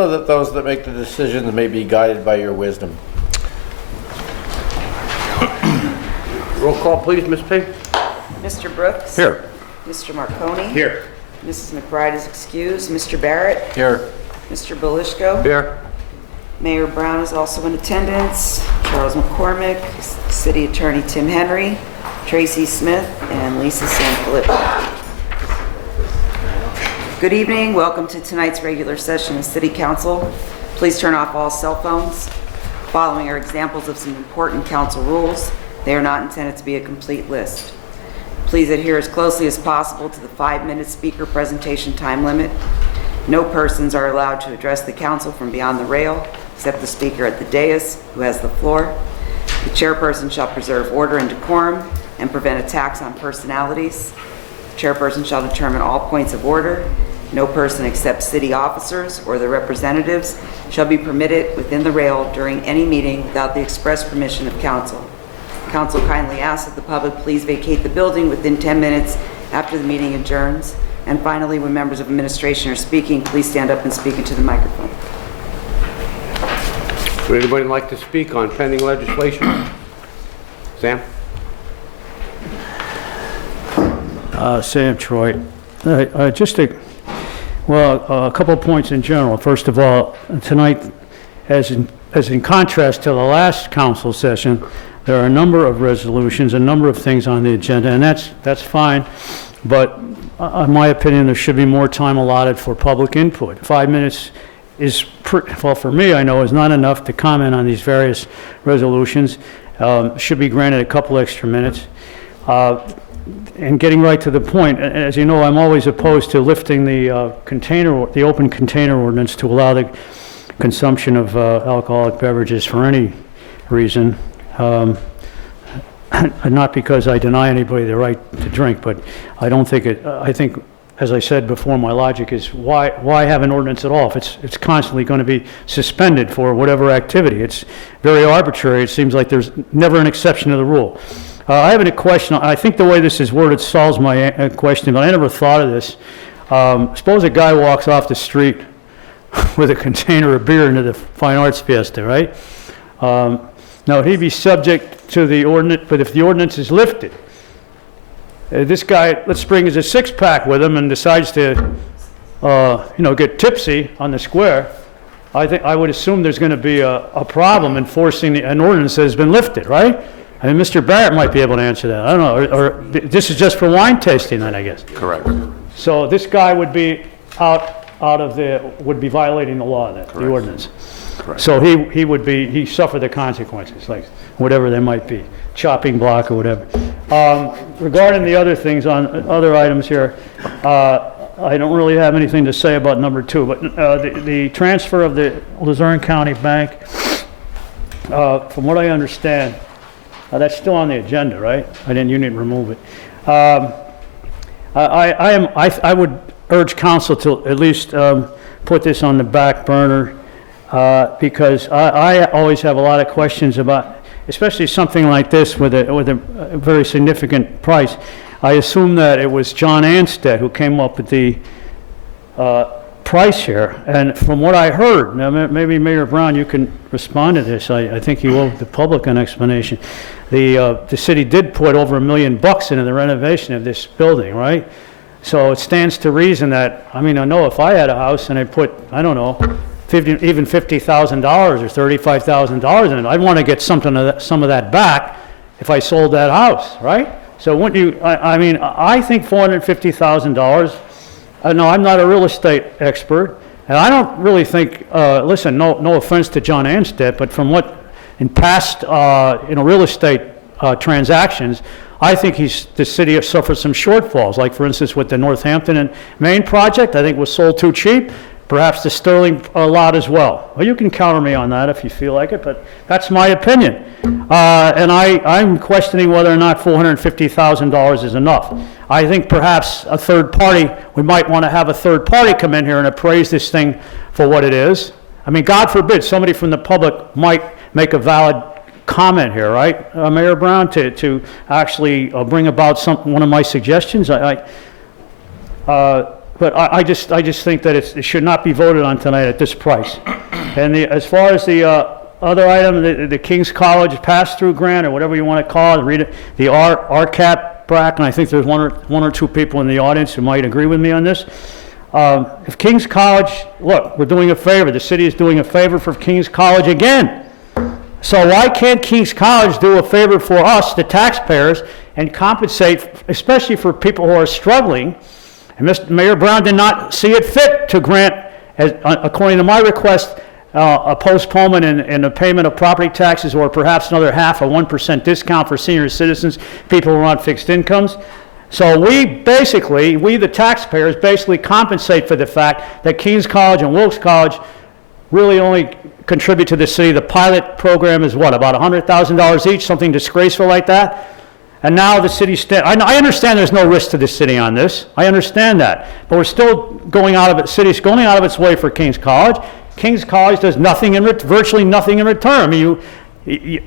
so that those that make the decisions may be guided by your wisdom. Roll call, please, Ms. P. Mr. Brooks? Here. Mr. Marconi? Here. Mrs. McBride is excused. Mr. Barrett? Here. Mr. Belishko? Here. Mayor Brown is also in attendance. Charles McCormick, City Attorney Tim Henry, Tracy Smith, and Lisa Sanfilippo. Good evening. Welcome to tonight's regular session of City Council. Please turn off all cell phones. Following are examples of some important council rules. They are not intended to be a complete list. Please adhere as closely as possible to the 5-minute speaker presentation time limit. No persons are allowed to address the council from beyond the rail, except the speaker at the dais, who has the floor. The chairperson shall preserve order and decorum and prevent attacks on personalities. The chairperson shall determine all points of order. No person except city officers or their representatives shall be permitted within the rail during any meeting without the express permission of council. Council kindly asks that the public please vacate the building within 10 minutes after the meeting adjourns. And finally, when members of administration are speaking, please stand up and speak into the microphone. Would anybody like to speak on pending legislation? Sam? Sam Troy. A couple of points in general. First of all, tonight, as in contrast to the last council session, there are a number of resolutions, a number of things on the agenda, and that's fine. But in my opinion, there should be more time allotted for public input. 5 minutes is, well, for me, I know, is not enough to comment on these various resolutions. Should be granted a couple extra minutes. And getting right to the point, as you know, I'm always opposed to lifting the open container ordinance to allow the consumption of alcoholic beverages for any reason. Not because I deny anybody the right to drink, but I don't think it. I think, as I said before, my logic is why have an ordinance at all if it's constantly going to be suspended for whatever activity? It's very arbitrary. It seems like there's never an exception to the rule. I have a question. I think the way this is worded solves my question, but I never thought of this. Suppose a guy walks off the street with a container of beer into the Fine Arts Fiesta, right? Now, he'd be subject to the ordinance, but if the ordinance is lifted, this guy, let's bring his 6-pack with him and decides to, get tipsy on the square, I would assume there's going to be a problem enforcing an ordinance that has been lifted, right? I mean, Mr. Barrett might be able to answer that. I don't know, or this is just for wine tasting then, I guess. Correct. So this guy would be would be violating the law then, the ordinance. Correct. So he suffered the consequences, like whatever they might be, chopping block or whatever. Regarding the other things on other items here, I don't really have anything to say about number 2, but the transfer of the Luzerne County Bank, from what I understand, that's still on the agenda, right? You didn't remove it. I would urge council to at least put this on the back burner. Because I always have a lot of questions about, especially something like this with a very significant price. I assume that it was John Anstead who came up with the price here. And from what I heard, now maybe Mayor Brown, you can respond to this. I think you owe the public an explanation. The city did put over $1 million into the renovation of this building, right? So it stands to reason that, I know if I had a house and I put, I don't know, even $50,000 or $35,000 in it, I'd want to get some of that back if I sold that house, right? So wouldn't you? I think $450,000. No, I'm not a real estate expert, and I don't really think. Listen, no offense to John Anstead, but from what in past real estate transactions, I think the city has suffered some shortfalls. Like for instance, with the Northampton and Maine project, I think was sold too cheap. Perhaps the Sterling lot as well. Well, you can counter me on that if you feel like it, but that's my opinion. And I'm questioning whether or not $450,000 is enough. I think perhaps a third party, we might want to have a third party come in here and appraise this thing for what it is. God forbid somebody from the public might make a valid comment here, right, Mayor Brown, to actually bring about one of my suggestions. But I just think that it should not be voted on tonight at this price. And as far as the other item, the King's College pass-through grant, or whatever you want to call it, read it, the RCAP bracket, and I think there's one or two people in the audience who might agree with me on this. If King's College, look, we're doing a favor. The city is doing a favor for King's College again. So why can't King's College do a favor for us, the taxpayers, and compensate, especially for people who are struggling? And Mayor Brown did not see it fit to grant, according to my request, a postponement in the payment of property taxes, or perhaps another half, a 1% discount for senior citizens, people who are on fixed incomes. So we, the taxpayers, basically compensate for the fact that King's College and Wilkes College really only contribute to the city. The pilot program is what, about $100,000 each, something disgraceful like that? And now the city, I understand there's no risk to the city on this. I understand that. But we're still going out of it, city's going out of its way for King's College. King's College does nothing virtually nothing in return.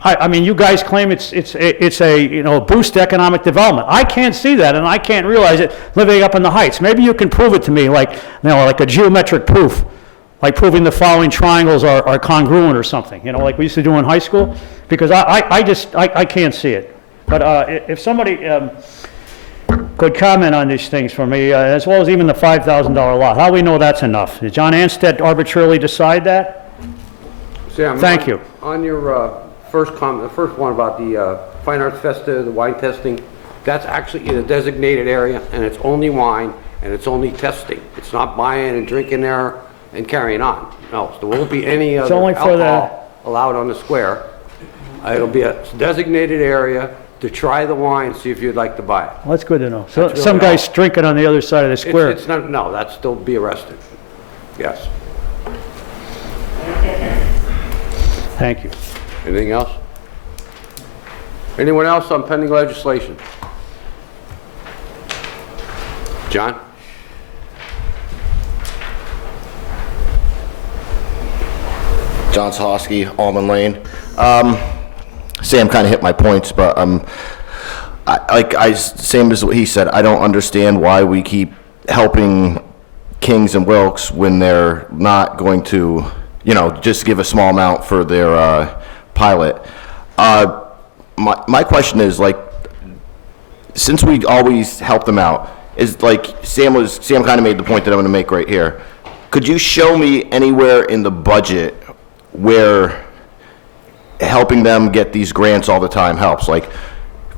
I mean, you guys claim it's a boost to economic development. I can't see that, and I can't realize it living up in the Heights. Maybe you can prove it to me, like a geometric proof, like proving the following triangles are congruent or something, like we used to do in high school. Because I can't see it. But if somebody could comment on these things for me, as well as even the $5,000 lot, how do we know that's enough? Did John Anstead arbitrarily decide that? Sam, Thank you. On your first comment, the first one about the Fine Arts Festa, the wine testing, that's actually in a designated area, and it's only wine, and it's only testing. It's not buying and drinking there and carrying on. No, so there won't be any other only for alcohol allowed on the square. It'll be a designated area to try the wine, see if you'd like to buy it. Well, that's good to know. So That's some really guy's drinking on the other side of the square. It's not, no, that's still be arrested. Yes. Thank you. Anything else? Anyone else on pending legislation? John? John Sahosky, Almond Lane. Sam kind of hit my points, but same as what he said, I don't understand why we keep helping Kings and Wilkes when they're not going to, just give a small amount for their pilot. My question is, since we always help them out, is Sam kind of made the point that I'm going to make right here. Could you show me anywhere in the budget where helping them get these grants all the time helps?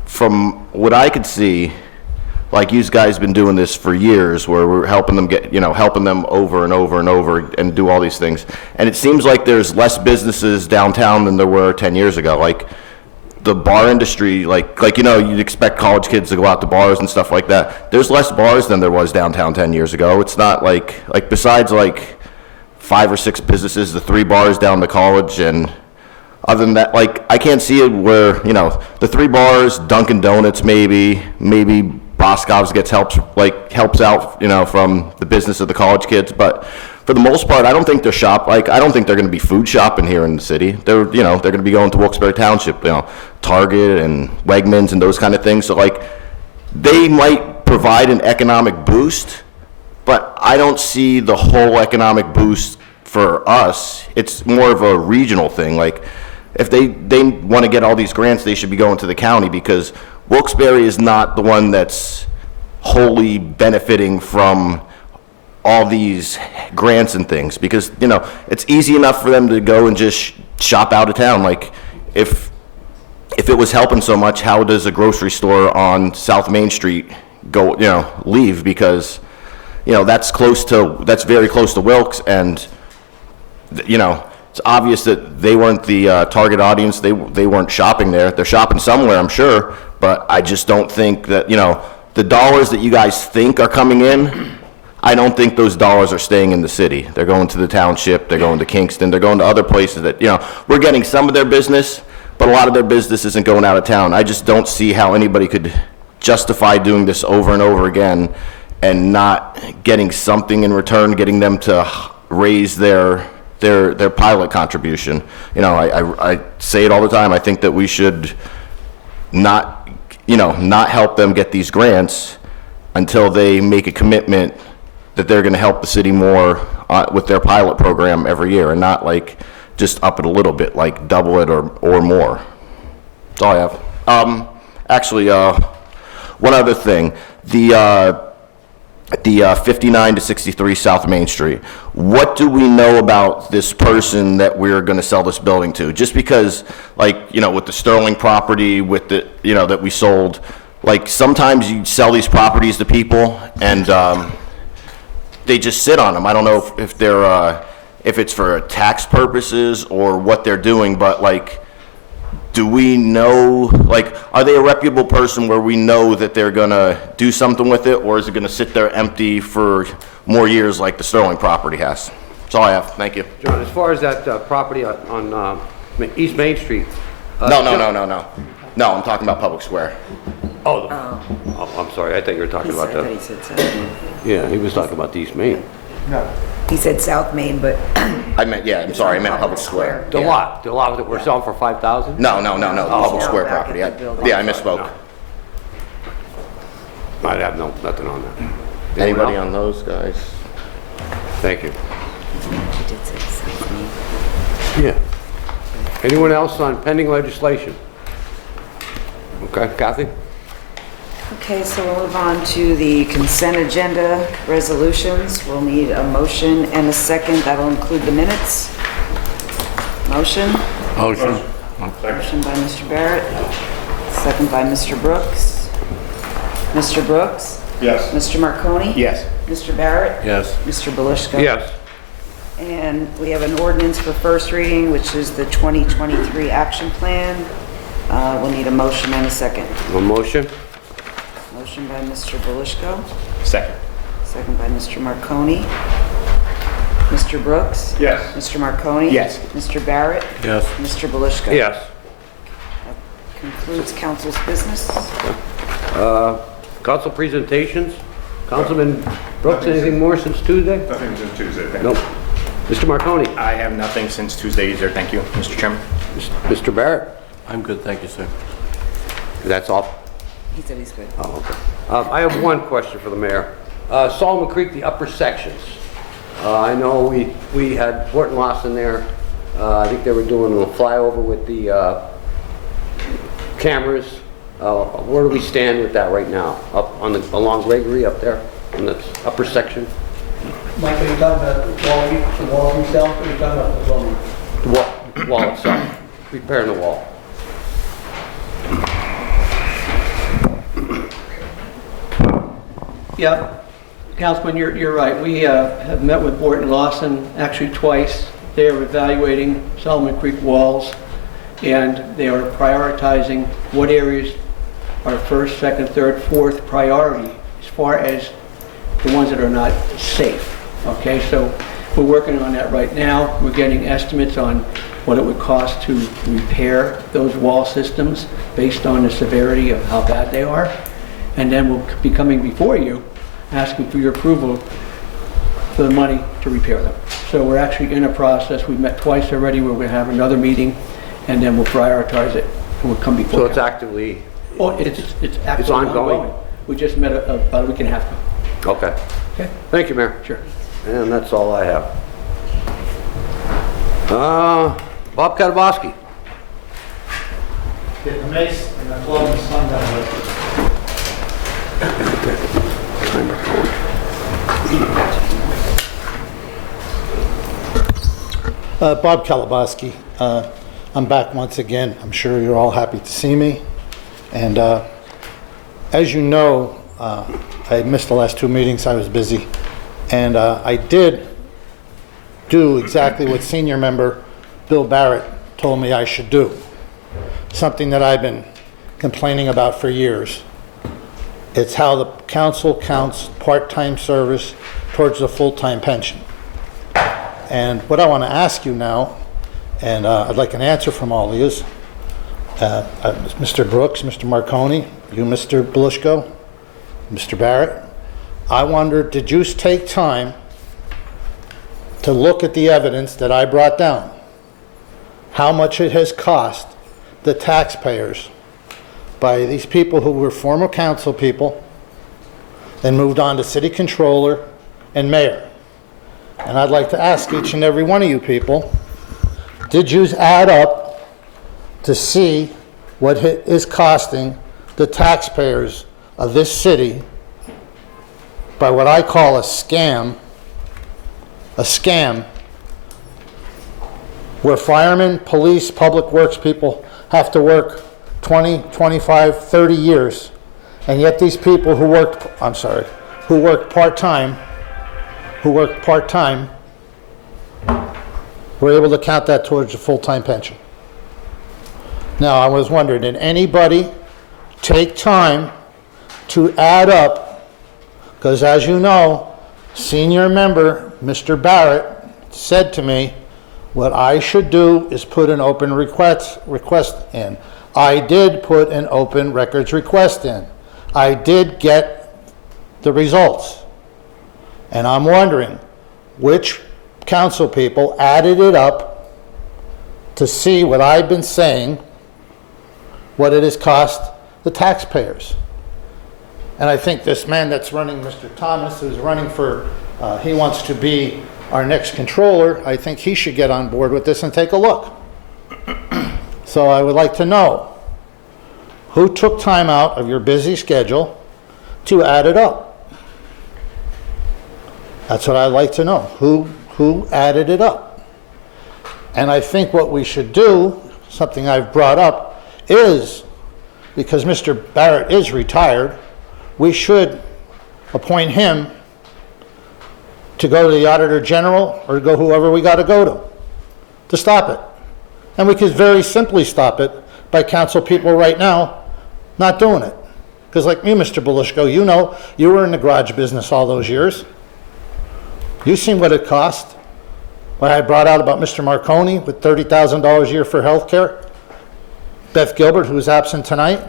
From what I could see, you guys been doing this for years, where we're helping them get, helping them over and over and over and do all these things. And it seems like there's less businesses downtown than there were 10 years ago. The bar industry, you'd expect college kids to go out to bars and stuff like that. There's less bars than there was downtown 10 years ago. It's not besides 5 or 6 businesses, the 3 bars down the college, and other than that, I can't see it where, the 3 bars, Dunkin' Donuts maybe Boscov's helps out, from the business of the college kids. But for the most part, I don't think they're I don't think they're going to be food shopping here in the city. They're going to be going to Wilkes-Barre Township, Target and Wegmans and those kind of things. So they might provide an economic boost, but I don't see the whole economic boost for us. It's more of a regional thing. If they want to get all these grants, they should be going to the county, because Wilkes-Barre is not the one that's wholly benefiting from all these grants and things, because, it's easy enough for them to go and just shop out of town. If it was helping so much, how does a grocery store on South Main Street go, leave? Because, that's very close to Wilkes, and, it's obvious that they weren't the target audience. They weren't shopping there. They're shopping somewhere, I'm sure, but I just don't think that, the dollars that you guys think are coming in, I don't think those dollars are staying in the city. They're going to the township, they're going to Kingston, they're going to other places that, we're getting some of their business, but a lot of their business isn't going out of town. I just don't see how anybody could justify doing this over and over again and not getting something in return, getting them to raise their pilot contribution. I say it all the time. I think that we should not help them get these grants until they make a commitment that they're gonna help the city more with their pilot program every year, and not like just up it a little bit, like double it or more. That's all I have. Actually, one other thing, the 59 to 63 South Main Street. What do we know about this person that we're going to sell this building to? Just because, like, you know, with the Sterling property, with the, you know, that we sold, like, sometimes you sell these properties to people and they just sit on them. I don't know if they're, if it's for tax purposes or what they're doing, but like, do we know, like, are they a reputable person where we know that they're gonna do something with it, or is it gonna sit there empty for more years like the Sterling property has? That's all I have. Thank you. John, as far as that property on East Main Street. No, I'm talking about Public Square. Oh, I'm sorry, I thought you were talking about I thought that. he said South Main. Yeah, he was talking about the East Main. He said South Main, but I meant, yeah, I'm sorry, I meant Public Square. The Yeah. lot that we're selling for 5,000? No, Public no, Square back at property. the building. Yeah, I misspoke. I have nothing on that. Anybody else? on those guys? Thank you. he did say South Main. Yeah. Anyone else on pending legislation? Okay, Kathy? Okay, so we'll move on to the consent agenda resolutions. We'll need a motion and a second. That'll include the minutes. Motion? Motion. Motion by Mr. Barrett, second by Mr. Brooks. Mr. Brooks? Yes. Mr. Marconi? Yes. Mr. Barrett? Yes. Mr. Belishko? Yes. And we have an ordinance for first reading, which is the 2023 action plan. We'll need a motion and a second. A motion? Motion by Mr. Belishko, Second. second by Mr. Marconi. Mr. Brooks? Yes. Mr. Marconi? Yes. Mr. Barrett? Yes. Mr. Belishko? Yes. Concludes council's business. Council presentations? Councilman Brooks, anything more since Tuesday? Nothing since Tuesday, thank Nope. you. Mr. Marconi? I have nothing since Tuesday either, thank you, Mr. Chairman. Mr. Barrett? I'm good, thank you, sir. That's all? He said he's good. Oh, okay. I have one question for the mayor. Solomon Creek, the upper sections. I know we had Fort and Lawson there. I think they were doing a flyover with the cameras. Where do we stand with that right now? Up on along Gregory up there in the upper section? Mike, are you talking about the wall itself, or are you talking about the building? The wall itself, repairing the wall. Yeah, Councilman, you're right. We have met with Borton Lawson actually twice. They are evaluating Solomon Creek walls, and they are prioritizing what areas are first, second, third, fourth priority as far as the ones that are not safe. Okay, so we're working on that right now. We're getting estimates on what it would cost to repair those wall systems based on the severity of how bad they are. And then we'll be coming before you, asking for your approval for the money to repair them. So we're actually in a process. We've met twice already. We're going to have another meeting, and then we'll prioritize it, and we'll come before So you. it's actively, Oh, it's actually ongoing? We just met about a week and a half ago. okay. Okay? Thank you, Mayor. Sure. And that's all I have. Bob Katawski. Get the mace and the club and sun down with Bob Kalabowski. I'm back once again. I'm sure you're all happy to see me. And as you know, I missed the last two meetings. I was busy. And I did do exactly what senior member Bill Barrett told me I should do. Something that I've been complaining about for years. It's how the council counts part-time service towards a full-time pension. And what I want to ask you now, and I'd like an answer from all of you, Mr. Brooks, Mr. Marconi, you, Mr. Belishko, Mr. Barrett, I wonder, did you take time to look at the evidence that I brought down? How much it has cost the taxpayers by these people who were former council people, then moved on to city controller, and mayor. And I'd like to ask each and every one of you people, did you add up to see what it is costing the taxpayers of this city by what I call a scam, where firemen, police, public works people have to work 20, 25, 30 years, and yet these people who worked part-time, were able to count that towards a full-time pension. Now, I was wondering, did anybody take time to add up? Because as you know, senior member, Mr. Barrett, said to me, what I should do is put an open request in. I did put an open records request in. I did get the results. And I'm wondering which council people added it up to see what I've been saying, what it has cost the taxpayers. And I think this man that's running, Mr. Thomas, who's running for, he wants to be our next controller, I think he should get on board with this and take a look. So I would like to know who took time out of your busy schedule to add it up. That's what I'd like to know. Who added it up? And I think what we should do, something I've brought up, is, because Mr. Barrett is retired, we should appoint him to go to the Auditor General or go whoever we got to go to stop it. And we could very simply stop it by council people right now not doing it. Because like me, Mr. Belushko, you know, you were in the garage business all those years. You've seen what it cost. What I brought out about Mr. Marconi with $30,000 a year for health care. Beth Gilbert, who's absent tonight,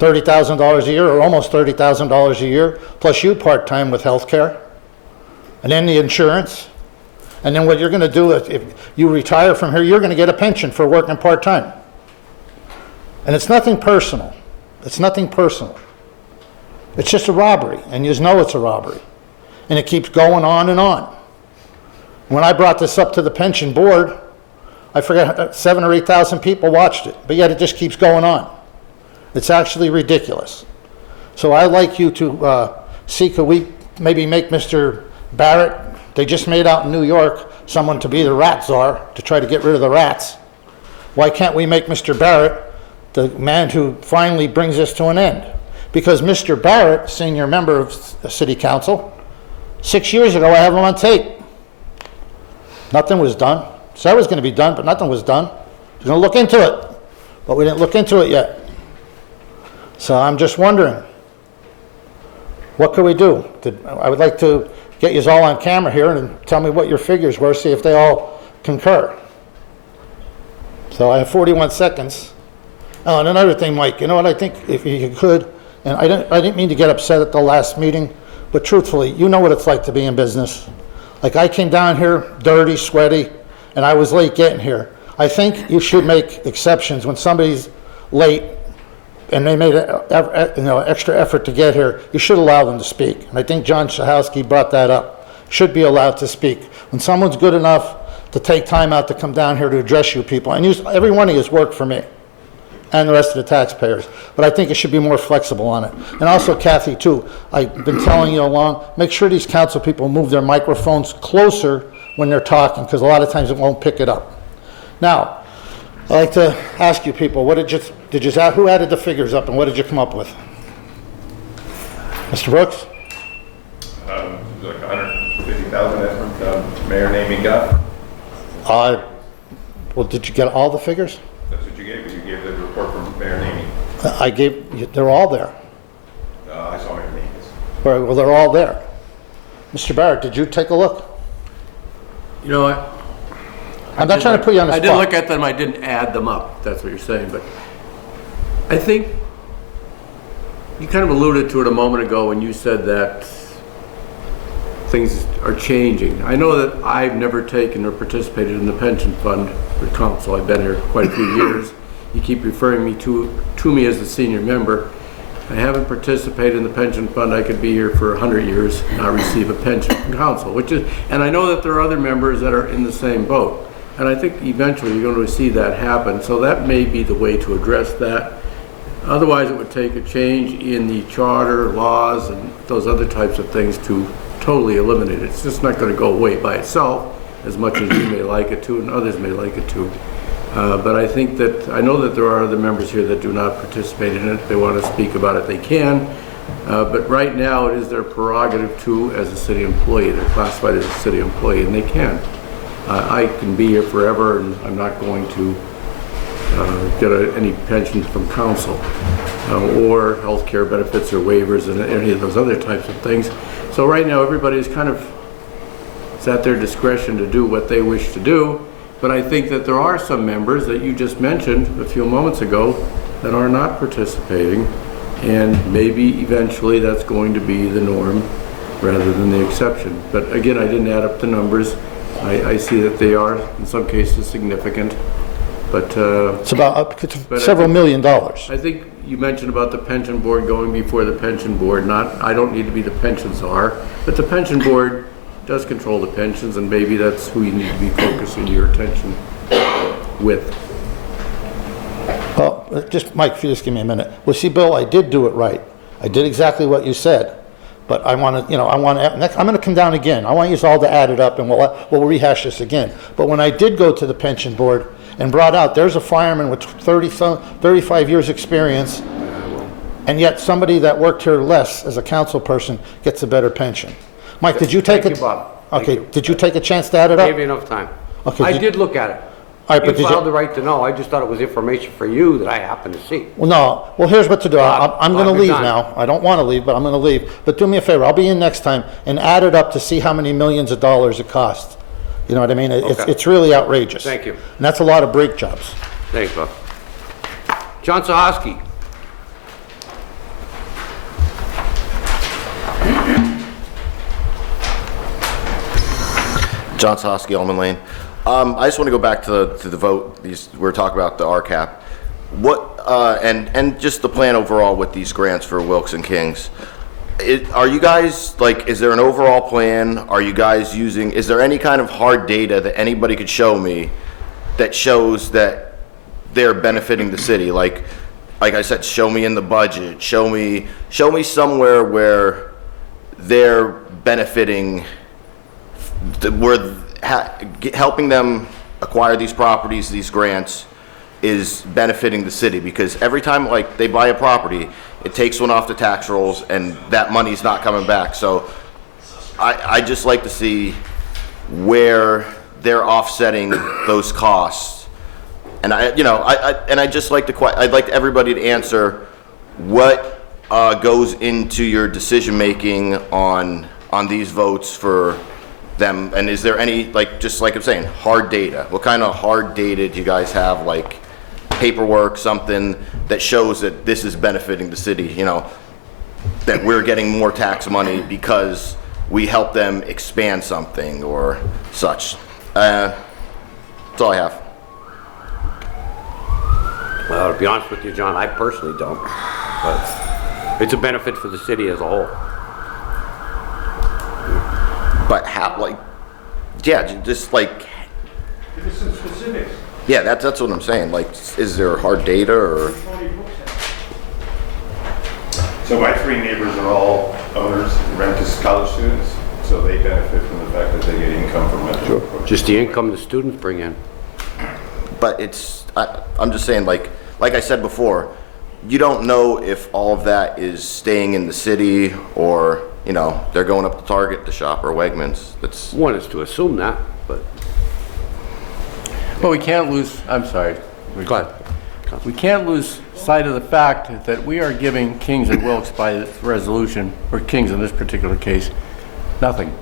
$30,000 a year, or almost $30,000 a year, plus you part-time with health care. And then the insurance. And then what you're going to do if you retire from here, you're going to get a pension for working part-time. And it's nothing personal. It's nothing personal. It's just a robbery, and you know it's a robbery. And it keeps going on and on. When I brought this up to the pension board, I forget 7,000 or 8,000 people watched it, but yet it just keeps going on. It's actually ridiculous. So I'd like you to see, could we maybe make Mr. Barrett, they just made out in New York, someone to be the rat czar, to try to get rid of the rats. Why can't we make Mr. Barrett the man who finally brings this to an end? Because Mr. Barrett, senior member of City Council, 6 years ago, I have him on tape. Nothing was done. Said it was going to be done, but nothing was done. We're going to look into it, but we didn't look into it yet. So I'm just wondering, what could we do? I would like to get you all on camera here and tell me what your figures were, see if they all concur. So I have 41 seconds. Oh, and another thing, Mike, you know what I think, if you could, and I didn't mean to get upset at the last meeting, but truthfully, you know what it's like to be in business. Like, I came down here dirty, sweaty, and I was late getting here. I think you should make exceptions when somebody's late and they made an extra effort to get here. You should allow them to speak. And I think John Shahowski brought that up. Should be allowed to speak. When someone's good enough to take time out to come down here to address you people, and every one of you has worked for me and the rest of the taxpayers, but I think it should be more flexible on it. And also, Kathy, too, I've been telling you along, make sure these council people move their microphones closer when they're talking, because a lot of times it won't pick it up. Now, I'd like to ask you people, what who added the figures up and what did you come up with? Mr. Brooks? Like 150,000, that's what the mayor naming got. Well, did you get all the figures? That's what you gave me. You gave the report from Mayor Namey. They're all there. I saw Mayor Namey's. Right, well, they're all there. Mr. Barrett, did you take a look? You know what? I'm not trying to put you on the spot. I didn't look at them, I didn't add them up, that's what you're saying, but I think you kind of alluded to it a moment ago when you said that things are changing. I know that I've never taken or participated in the pension fund for council. I've been here quite a few years. You keep referring me to me as a senior member. I haven't participated in the pension fund. I could be here for 100 years, not receive a pension from council, and I know that there are other members that are in the same boat. And I think eventually you're going to see that happen. So that may be the way to address that. Otherwise, it would take a change in the charter, laws, and those other types of things to totally eliminate it. It's just not going to go away by itself, as much as you may like it to and others may like it to. But I think that, I know that there are other members here that do not participate in it. If they want to speak about it, they can. But right now, it is their prerogative to, as a city employee. They're classified as a city employee, and they can. I can be here forever, and I'm not going to get any pension from council or health care benefits or waivers and any of those other types of things. So right now, everybody's kind of, it's at their discretion to do what they wish to do. But I think that there are some members that you just mentioned a few moments ago that are not participating, and maybe eventually that's going to be the norm rather than the exception. But again, I didn't add up the numbers. I see that they are, in some cases, significant, but... It's about up to several $million. I think you mentioned about the pension board going before the pension board. I don't need to be the pension czar, but the pension board does control the pensions, and maybe that's who you need to be focusing your attention with. Well, just, Mike, if you just give me a minute. Well, see, Bill, I did do it right. I did exactly what you said. But I want to, I'm going to come down again. I want you all to add it up, and we'll rehash this again. But when I did go to the pension board and brought out, there's a fireman with 35 years experience, and yet somebody that worked here less as a council person gets a better pension. Mike, did you take Thank you, Bob. Okay, did you take a chance to add it up? Gave you enough time. Okay, I did look at it. All right, but You did filed you? the right to know. I just thought it was information for you that I happened to see. Well, no. Well, here's what to do. I'm going to Bob, you're leave done. now. I don't want to leave, but I'm going to leave. But do me a favor. I'll be in next time and add it up to see how many millions of dollars it costs. You know what I mean? Okay. It's really outrageous. Thank you. And that's a lot of brake jobs. Thanks, Bob. John Sahoski. John Sosky, Almond Lane. I just want to go back to the vote. We're talking about the RCAP. What and just the plan overall with these grants for Wilkes and Kings. Are you guys, like, is there an overall plan? Are you guys using, is there any kind of hard data that anybody could show me that shows that they're benefiting the city? Like I said, show me in the budget, show me somewhere where they're benefiting, where helping them acquire these properties, these grants, is benefiting the city. Because every time, like, they buy a property, it takes one off the tax rolls, and that money's not coming back. So I just like to see where they're offsetting those costs. And I'd like everybody to answer what goes into your decision making on these votes for them. And is there any, like, just like I'm saying, hard data? What kind of hard data do you guys have, like paperwork, something that shows that this is benefiting the city, that we're getting more tax money because we help them expand something or such? That's all I have. Well, to be honest with you, John, I personally don't. But it's a benefit for the city as a whole. But how, like, yeah, just like, Give us some specifics. yeah, that's what I'm saying. Like, is there hard data or? So my three neighbors are all owners, rent as college students, so they benefit from the fact that they get income from rental. Just the income the students bring in. But I'm just saying, like I said before, you don't know if all of that is staying in the city or, they're going up to Target to shop or Wegmans. That's, One is to assume that, but But we can't lose, I'm sorry. go ahead. We can't lose sight of the fact that we are giving Kings and Wilkes by this resolution, or Kings in this particular case, nothing.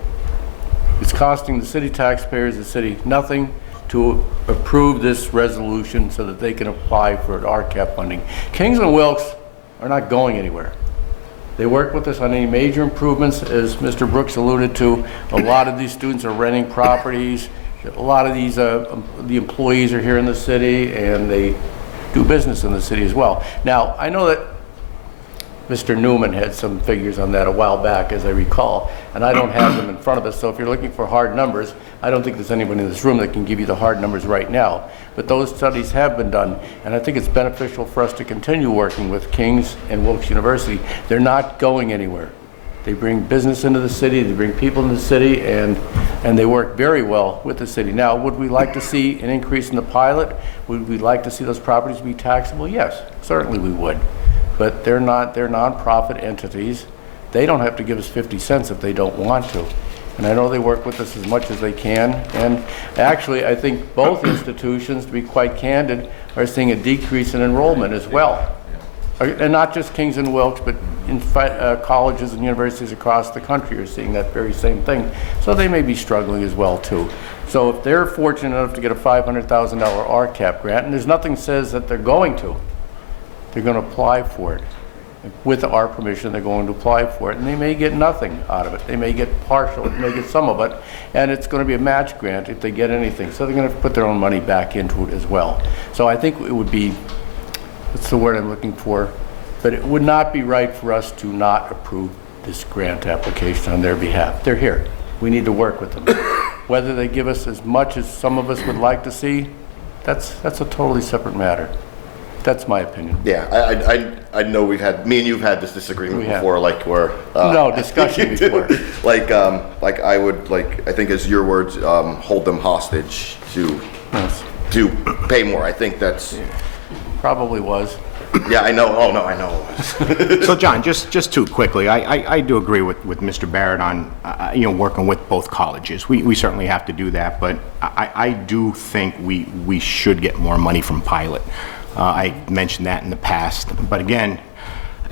It's costing the city taxpayers, the city, nothing to approve this resolution so that they can apply for RCAP funding. Kings and Wilkes are not going anywhere. They work with us on any major improvements, as Mr. Brooks alluded to. A lot of these students are renting properties. A lot of these, the employees are here in the city, and they do business in the city as well. Now, I know that Mr. Newman had some figures on that a while back, as I recall, and I don't have them in front of us, so if you're looking for hard numbers, I don't think there's anyone in this room that can give you the hard numbers right now. But those studies have been done, and I think it's beneficial for us to continue working with King's and Wilkes University. They're not going anywhere. They bring business into the city, they bring people into the city, and they work very well with the city. Now, would we like to see an increase in the pilot? Would we like to see those properties be taxable? Yes, certainly we would. But they're nonprofit entities. They don't have to give us 50 cents if they don't want to. And I know they work with us as much as they can. And actually, I think both institutions, to be quite candid, are seeing a decrease in enrollment as well. And not just King's and Wilkes, but in colleges and universities across the country are seeing that very same thing. So they may be struggling as well, too. So if they're fortunate enough to get a $500,000 RCAP grant, and there's nothing says that they're going to apply for it. With our permission, they're going to apply for it, and they may get nothing out of it. They may get partial, they may get some of it, and it's going to be a match grant if they get anything. So they're going to put their own money back into it as well. So I think it would be, what's the word I'm looking for? But it would not be right for us to not approve this grant application on their behalf. They're here. We need to work with them. Whether they give us as much as some of us would like to see, that's a totally separate matter. That's my opinion. Yeah, I know me and you've had this disagreement before, like where no discussion before. like I would I think as your words, hold them hostage to pay more. I think that's probably was. Yeah, I know. Oh no, I know it was. So John, just too quickly, I do agree with Mr. Barrett on working with both colleges. We certainly have to do that, but I do think we should get more money from pilot. I mentioned that in the past, but again,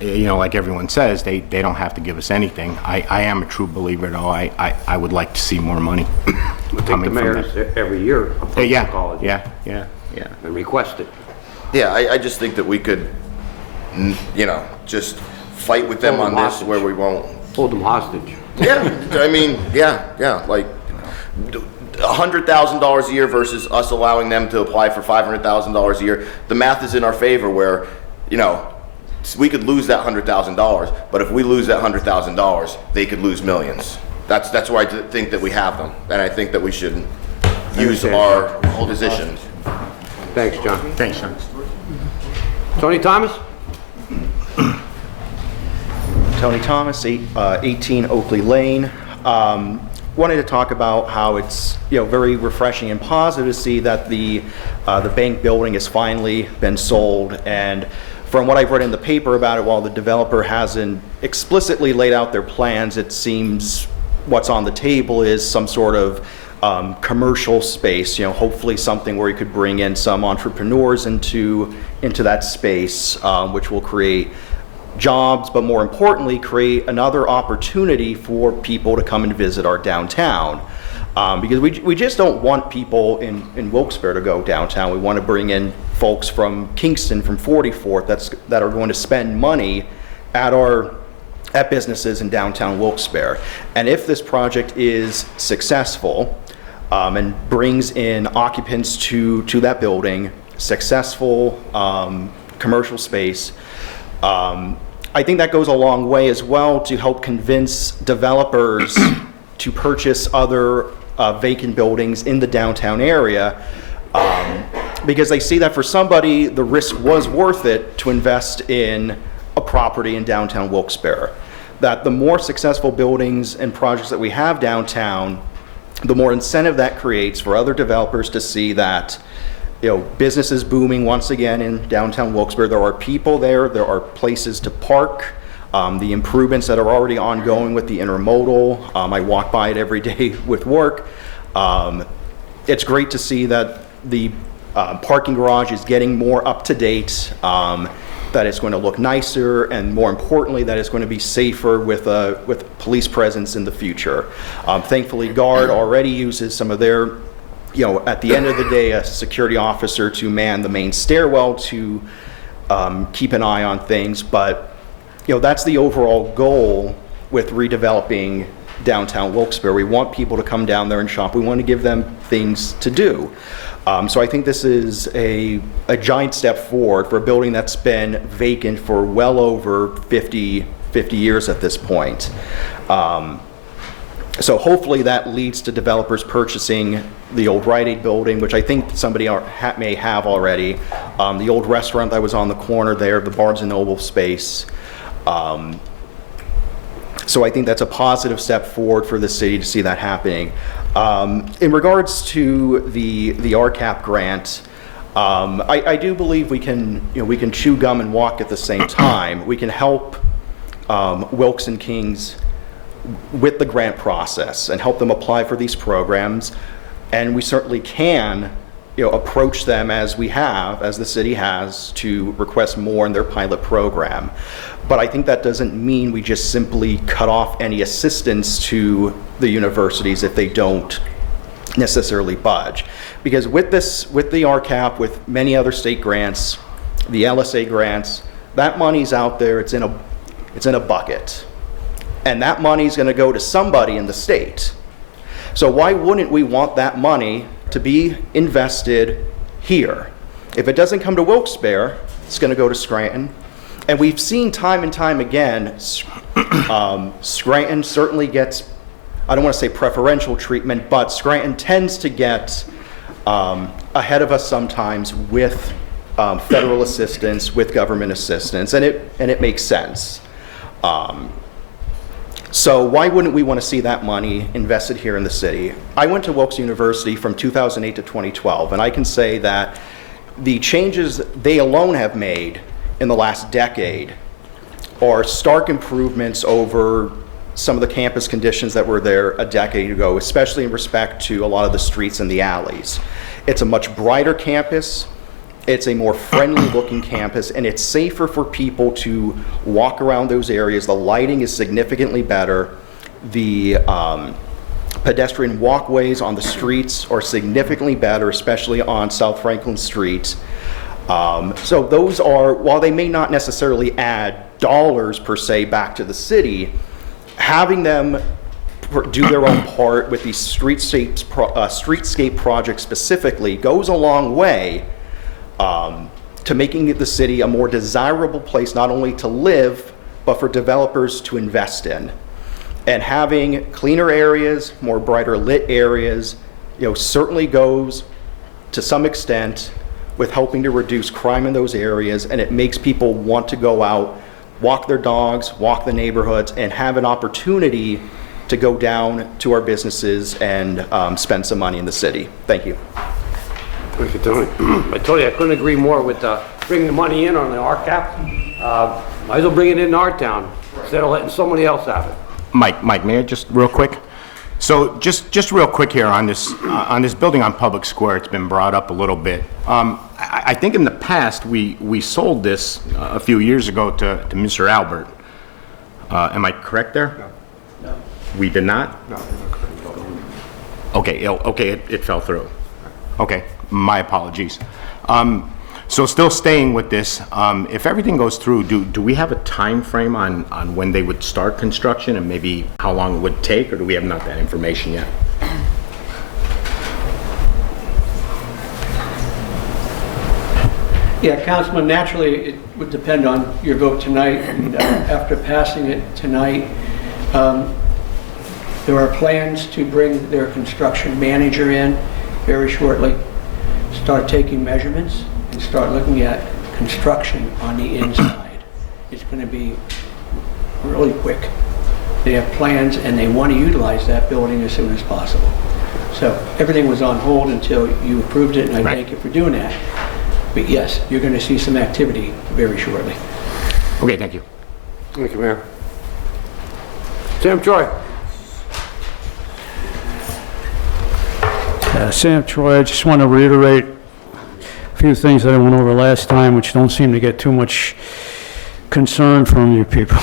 like everyone says, they don't have to give us anything. I am a true believer, though. I would like to see more money coming the from mayors that. every year approach the college Yeah. and request it. Yeah, I just think that we could, just fight with them Hold on them this hostage. where we won't. Hold them hostage. Yeah, I mean, yeah, like $100,000 a year versus us allowing them to apply for $500,000 a year. The math is in our favor where, we could lose that $100,000, but if we lose that $100,000, they could lose millions. That's why I think that we have them, and I think that we should use our position. Thanks, John. Thanks, John. Tony Thomas? Tony Thomas, 18 Oakley Lane. Wanted to talk about how it's very refreshing and positive to see that the bank building has finally been sold. And from what I've read in the paper about it, while the developer hasn't explicitly laid out their plans, it seems what's on the table is some sort of commercial space. Hopefully something where you could bring in some entrepreneurs into that space, which will create jobs, but more importantly, create another opportunity for people to come and visit our downtown. Because we just don't want people in Wilkes-Barre to go downtown. We want to bring in folks from Kingston, from 44th, that are going to spend money at businesses in downtown Wilkes-Barre. And if this project is successful and brings in occupants to that building, successful commercial space, I think that goes a long way as well to help convince developers to purchase other vacant buildings in the downtown area, because they see that for somebody, the risk was worth it to invest in a property in downtown Wilkes-Barre. That the more successful buildings and projects that we have downtown, the more incentive that creates for other developers to see that business is booming once again in downtown Wilkes-Barre. There are people there. There are places to park. The improvements that are already ongoing with the intermodal. I walk by it every day with work. It's great to see that the parking garage is getting more up to date, that it's going to look nicer, and more importantly, that it's going to be safer with police presence in the future. Thankfully, GUARD already uses some of their at the end of the day, a security officer to man the main stairwell to keep an eye on things. But, that's the overall goal with redeveloping downtown Wilkes-Barre. We want people to come down there and shop. We want to give them things to do. So I think this is a giant step forward for a building that's been vacant for well over 50 years at this point. So hopefully that leads to developers purchasing the old Rite Aid building, which I think somebody may have already. The old restaurant that was on the corner there, the Barnes & Noble space. So I think that's a positive step forward for the city to see that happening. In regards to the RCAP grant, I do believe we can chew gum and walk at the same time. We can help Wilkes and Kings with the grant process and help them apply for these programs, and we certainly can approach them as the city has, to request more in their pilot program. But I think that doesn't mean we just simply cut off any assistance to the universities if they don't necessarily budge. Because with the RCAP, with many other state grants, the LSA grants, that money's out there, it's in a bucket. And that money's gonna go to somebody in the state. So why wouldn't we want that money to be invested here? If it doesn't come to Wilkes-Barre, it's gonna go to Scranton. And we've seen time and time again, Scranton certainly gets, I don't want to say preferential treatment, but Scranton tends to get ahead of us sometimes with federal assistance, with government assistance, and it makes sense. So why wouldn't we want to see that money invested here in the city? I went to Wilkes University from 2008 to 2012, and I can say that the changes they alone have made in the last decade are stark improvements over some of the campus conditions that were there a decade ago, especially in respect to a lot of the streets and the alleys. It's a much brighter campus, it's a more friendly looking campus, and it's safer for people to walk around those areas. The lighting is significantly better. The pedestrian walkways on the streets are significantly better, especially on South Franklin Street. So those are, while they may not necessarily add dollars per se back to the city, having them do their own part with these streetscape projects specifically goes a long way to making the city a more desirable place, not only to live, but for developers to invest in. And having cleaner areas, more brighter lit areas, certainly goes to some extent with helping to reduce crime in those areas, and it makes people want to go out, walk their dogs, walk the neighborhoods, and have an opportunity to go down to our businesses and spend some money in the city. Thank you. Thank you, Tony. I told you I couldn't agree more with bringing the money in on the RCAP. Might as well bring it in our town instead of letting somebody else have it. Mike, may I just real quick? So just real quick here on this building on Public Square, it's been brought up a little bit. I think in the past we sold this a few years ago to Mr. Albert. Am I correct there? No. We did not? No. Okay, it fell through. Okay, my apologies. So still staying with this, if everything goes through, do we have a time frame on when they would start construction and maybe how long it would take, or do we have not that information yet? Yeah, Councilman, naturally, it would depend on your vote tonight, and after passing it tonight, there are plans to bring their construction manager in very shortly, start taking measurements, and start looking at construction on the inside. It's going to be really quick. They have plans, and they want to utilize that building as soon as possible. So everything was on hold until you approved it, and I thank you for doing that. But yes, you're going to see some activity very shortly. Okay, thank you. Thank you, Mayor. Sam Troy. Sam Troy, I just want to reiterate a few things that I went over last time, which don't seem to get too much concern from you people,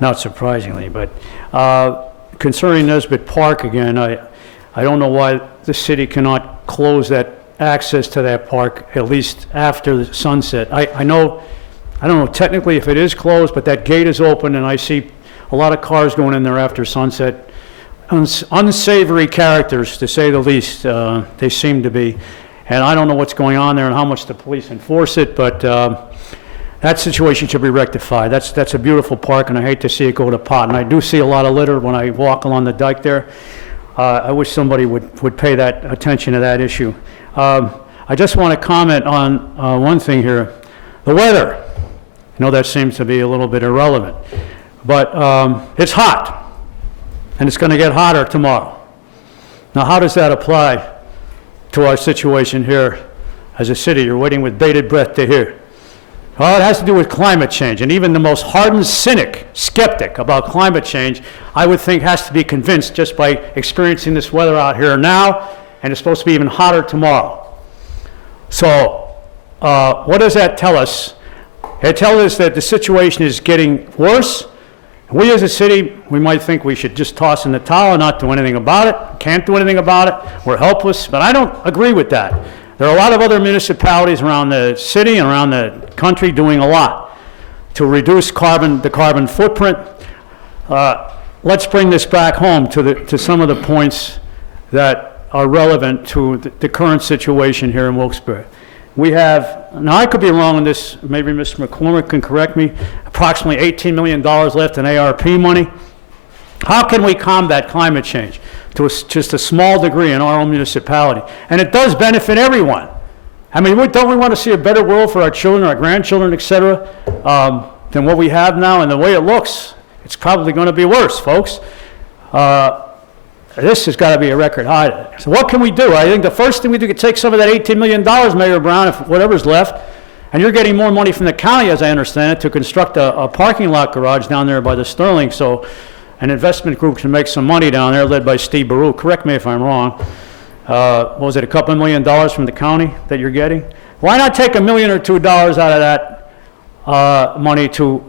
not surprisingly. But concerning Nesbitt Park again, I don't know why the city cannot close that access to that park at least after the sunset. I don't know technically if it is closed, but that gate is open, and I see a lot of cars going in there after sunset. Unsavory characters, to say the least, they seem to be. And I don't know what's going on there and how much the police enforce it, but that situation should be rectified. That's a beautiful park, and I hate to see it go to pot. And I do see a lot of litter when I walk along the dike there. I wish somebody would pay that attention to that issue. I just want to comment on one thing here. The weather. I know that seems to be a little bit irrelevant, but it's hot, and it's going to get hotter tomorrow. Now, how does that apply to our situation here as a city? You're waiting with bated breath to hear. Well, it has to do with climate change, and even the most hardened skeptic about climate change, I would think has to be convinced just by experiencing this weather out here now, and it's supposed to be even hotter tomorrow. So, what does that tell us? It tells us that the situation is getting worse. We as a city, we might think we should just toss in the towel and not do anything about it. Can't do anything about it. We're helpless, but I don't agree with that. There are a lot of other municipalities around the city and around the country doing a lot to reduce the carbon footprint. Let's bring this back home to some of the points that are relevant to the current situation here in Wilkes-Barre. We have, now I could be wrong on this, maybe Mr. McCormick can correct me, approximately $18 million left in ARP money. How can we combat climate change to just a small degree in our own municipality? And it does benefit everyone. I mean, don't we want to see a better world for our children, our grandchildren, et cetera, than what we have now? And the way it looks, it's probably going to be worse, folks. This has got to be a record high. So what can we do? I think the first thing we do is take some of that $18 million, Mayor Brown, if whatever's left, and you're getting more money from the county, as I understand it, to construct a parking lot garage down there by the Sterling, so an investment group can make some money down there, led by Steve Baruch. Correct me if I'm wrong. What was it, a couple $1 million from the county that you're getting? Why not take $1 million or $2 out of that money to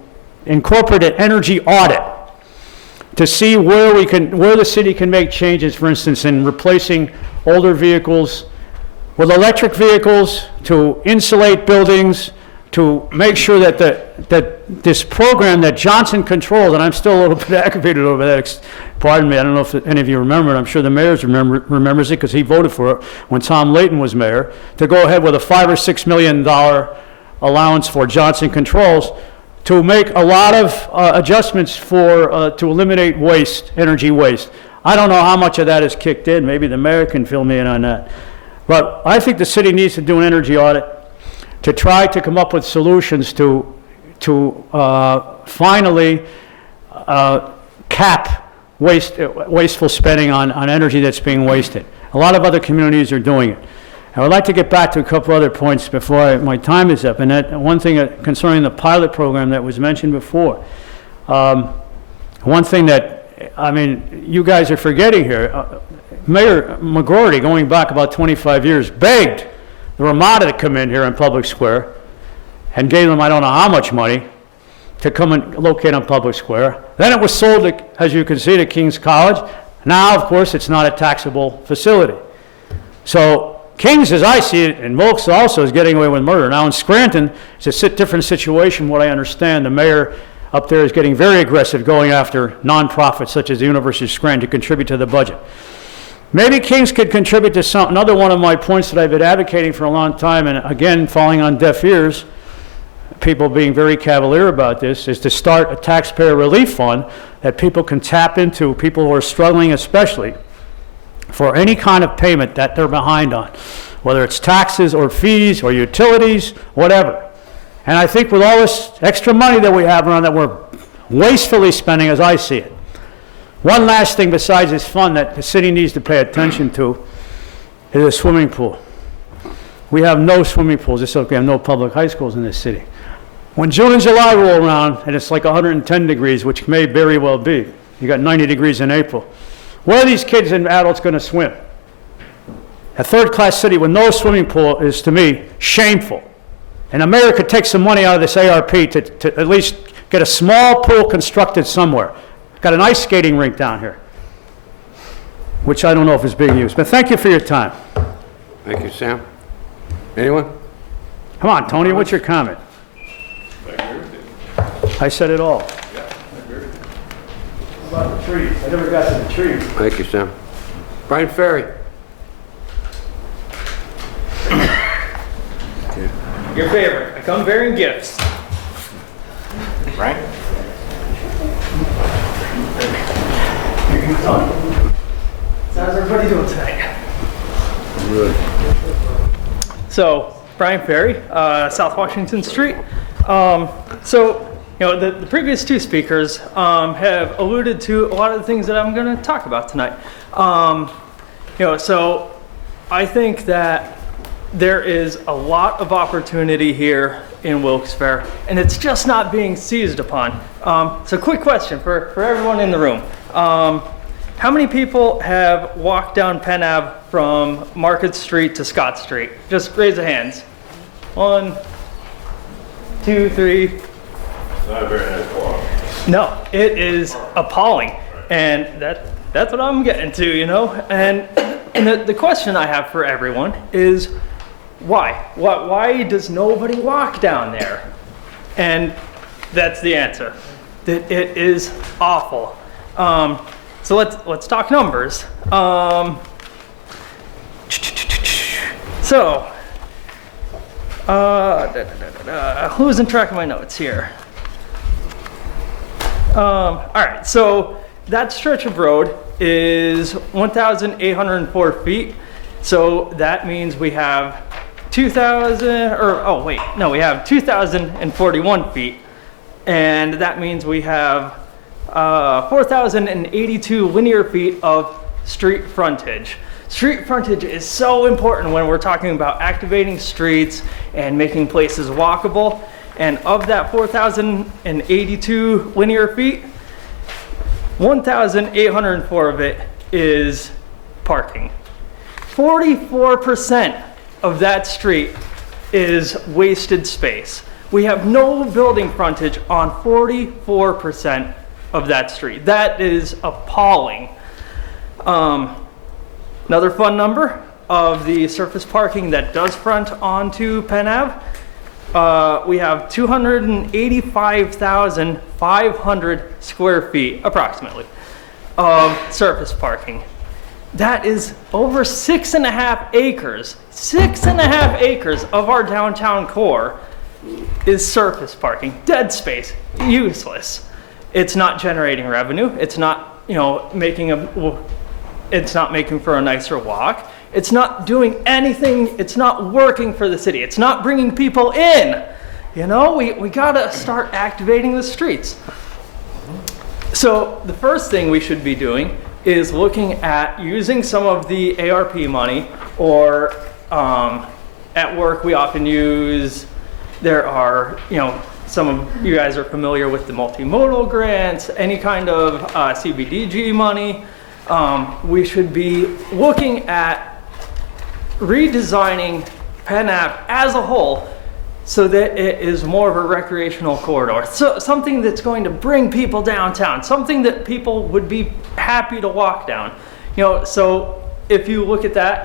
incorporate an energy audit to see where the city can make changes, for instance, in replacing older vehicles with electric vehicles, to insulate buildings, to make sure that this program that Johnson controls, and I'm still a little bit aggravated over that, pardon me, I don't know if any of you remember it, I'm sure the mayor remembers it because he voted for it when Tom Layton was mayor, to go ahead with a $5 or $6 million allowance for Johnson controls, to make a lot of adjustments to eliminate waste, energy waste. I don't know how much of that is kicked in. Maybe the mayor can fill me in on that. But I think the city needs to do an energy audit to try to come up with solutions to finally cap wasteful spending on energy that's being wasted. A lot of other communities are doing it. I would like to get back to a couple other points before my time is up, and that one thing concerning the pilot program that was mentioned before. One thing that, I mean, you guys are forgetting here, Mayor McGroarty, going back about 25 years, begged the Ramada to come in here in Public Square and gave them I don't know how much money to come and locate on Public Square. Then it was sold, as you can see, to King's College. Now, of course, it's not a taxable facility. So Kings, as I see it, and Wilkes also, is getting away with murder. Now in Scranton, it's a different situation. What I understand, the mayor up there is getting very aggressive, going after nonprofits such as the University of Scranton to contribute to the budget. Maybe Kings could contribute to some. Another one of my points that I've been advocating for a long time, and again falling on deaf ears, people being very cavalier about this, is to start a taxpayer relief fund that people can tap into, people who are struggling especially, for any kind of payment that they're behind on, whether it's taxes or fees or utilities, whatever. And I think with all this extra money that we have around that we're wastefully spending, as I see it. One last thing besides this fund that the city needs to pay attention to is a swimming pool. We have no swimming pools, just like we have no public high schools in this city. When June and July roll around and it's like 110 degrees, which may very well be, you got 90 degrees in April, where are these kids and adults going to swim? A third-class city with no swimming pool is, to me, shameful. And America could take some money out of this ARP to at least get a small pool constructed somewhere. Got an ice skating rink down here, which I don't know if is being used. But thank you for your time. Thank you, Sam. Anyone? Come on, Tony, what's your comment? I said it all. about the trees. I never got to the trees. Thank you, Sam. Brian Ferry. Your favorite. I come bearing gifts. Right? How's everybody doing tonight? Good. So, Brian Ferry, South Washington Street. The previous two speakers have alluded to a lot of the things that I'm going to talk about tonight. So I think that there is a lot of opportunity here in Wilkes-Barre, and it's just not being seized upon. So quick question for everyone in the room. How many people have walked down Penn Ave from Market Street to Scott Street? Just raise your hands. 1, 2, 3. It's not a very nice walk. No, it is appalling. And that's what I'm getting to, you know? And the question I have for everyone is, why? Why does nobody walk down there? And that's the answer. That it is awful. So let's talk numbers. Losing track of my notes here. All right, so that stretch of road is 1,804 feet. So that means we have 2,041 feet. And that means we have 4,082 linear feet of street frontage. Street frontage is so important when we're talking about activating streets and making places walkable. And of that 4,082 linear feet, 1,804 of it is parking. 44% of that street is wasted space. We have no building frontage on 44% of that street. That is appalling. Another fun number of the surface parking that does front onto Penn Ave, we have 285,500 square feet, approximately, of surface parking. That is over 6.5 acres. 6.5 acres of our downtown core is surface parking. Dead space, useless. It's not generating revenue. It's not, it's not making for a nicer walk. It's not doing anything. It's not working for the city. It's not bringing people in. We gotta start activating the streets. So the first thing we should be doing is looking at using some of the ARP money, or at work we often use, there are, some of you guys are familiar with the multimodal grants, any kind of CBDG money. We should be looking at redesigning Penn Ave as a whole so that it is more of a recreational corridor. So something that's going to bring people downtown, something that people would be happy to walk down. So if you look at that,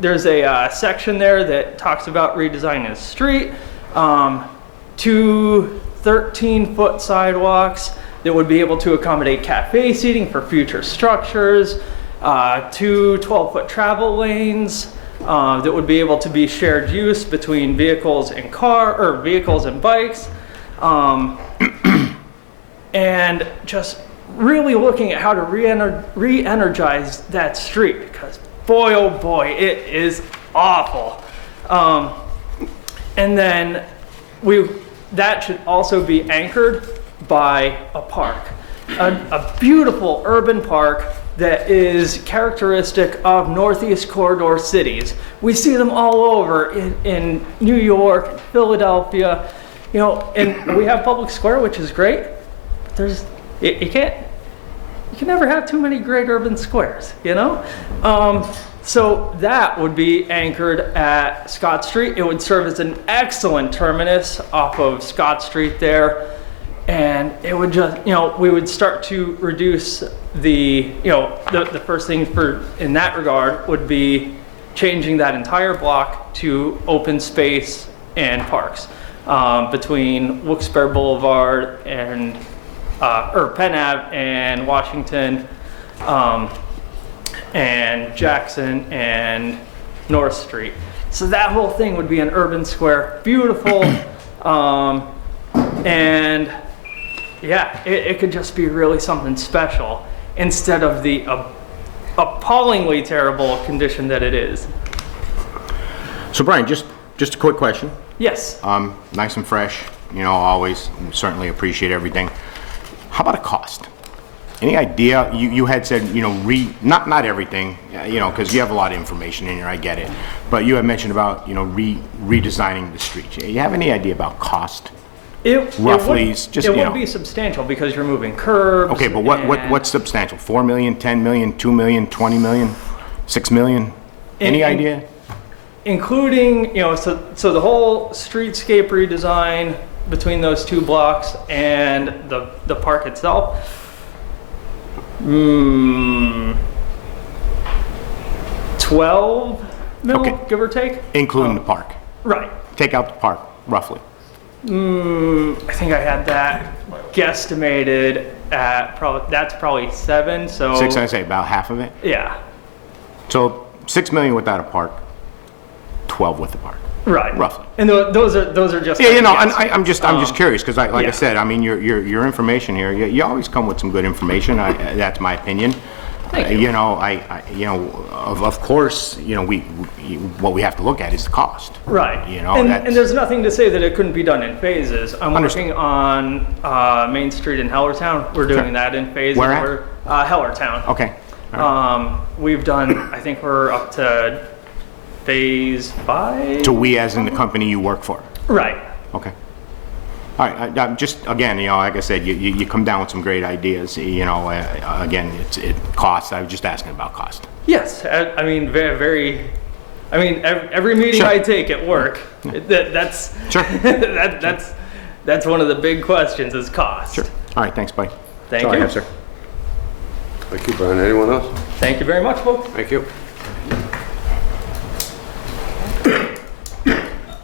there's a section there that talks about redesigning the street. 2 13-foot sidewalks that would be able to accommodate cafe seating for future structures, 2 12-foot travel lanes that would be able to be shared use between vehicles and vehicles and bikes, and just really looking at how to re-energize that street, because boy, oh boy, it is awful. And then that should also be anchored by a park, a beautiful urban park that is characteristic of Northeast Corridor cities. We see them all over in New York, Philadelphia, and we have Public Square, which is great. But you can never have too many great urban squares, So that would be anchored at Scott Street. It would serve as an excellent terminus off of Scott Street there. And it would just, we would start to reduce the first thing in that regard would be changing that entire block to open space and parks between Wilkes-Barre Boulevard and or Penn Ave and Washington, and Jackson and North Street. So that whole thing would be an urban square, beautiful, and yeah, it could just be really something special instead of the appallingly terrible condition that it is. So Brian, just a quick question. Yes. Nice and fresh, you know, always, certainly appreciate everything. How about a cost? Any idea? You had said, you know, not everything, you know, because you have a lot of information in here, I get it. But you had mentioned about, you know, redesigning the streets. You have any idea about cost? Roughly, it would be substantial because you're moving curbs. Okay, but what's substantial? 4 million, 10 million, 2 million, 20 million, 6 million? Any idea? Including, you know, so the whole streetscape redesign between those two blocks and the park itself. 12 mil, Okay. give or take. Including the park. Right. Take out the park, roughly. I think I had that guesstimated at probably 7. So 6, I say, about half of it. yeah. So 6 million without a park, 12 with the park. Right. Roughly. And those are just Yeah, you know, and guesstimates. I'm just curious because, like I yeah. said, I mean, your information here, you always come with some good information. That's my opinion. Thank you. You know, you know, of course, you know, what we have to look at is the cost. Right. You know, and there's nothing to say that it couldn't be done in phases. I'm Understood. working on Main Street in Hellertown. We're doing Sure. that in phases. Where at? Hellertown. Okay. All right. We've done, I think we're up to phase 5. So we, as in the company you work for. Right. Okay. All right, I'm just, again, you know, like I said, you come down with some great ideas, you know, again, it costs, I was just asking about cost. Yes. I mean, every meeting Sure. I take at work, that's Sure. that's one of the big questions is cost. Sure. All right, thanks, bye. Thank That's all I you. have, sir. Thank you, Brian. Anyone else? Thank you very much, folks. Thank you.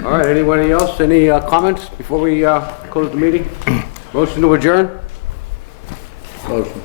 All right, anybody else? Any comments before we close the meeting? Motion to adjourn? Motion.